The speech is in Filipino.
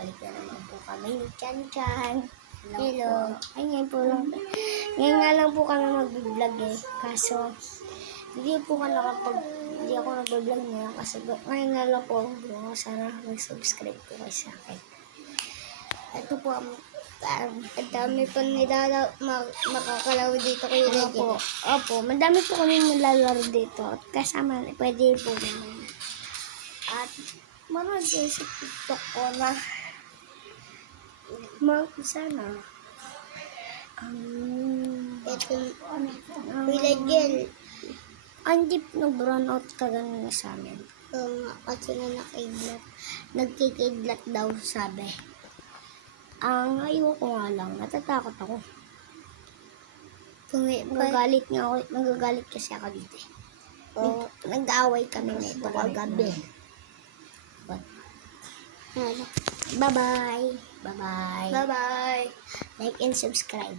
nagbabalik na naman po kami ni Chan Chan. Hello. Ay, ngayon po lang. Ngayon nga lang po kami mag-vlog eh. Kaso, hindi ako nag-vlog ngayon. Kasi ngayon nga lang po ako. Sana mag-subscribe po kayo sa akin. Ito po ang dami po makakalaro dito kayo. Opo, madami po kami nilalaro dito. Kasama, pwede po naman. At manood kayo sa TikTok ko na sana ito Vilagel hindi nag-brown out ka ganun na sa amin. Kasi na nagkikidlat daw sabi. Ang ayoko nga lang, natatakot ako. Magagalit kasi ako dito. Nag-aaway kami nito kagabi. Bye-bye. Bye-bye. Bye-bye. Like and subscribe.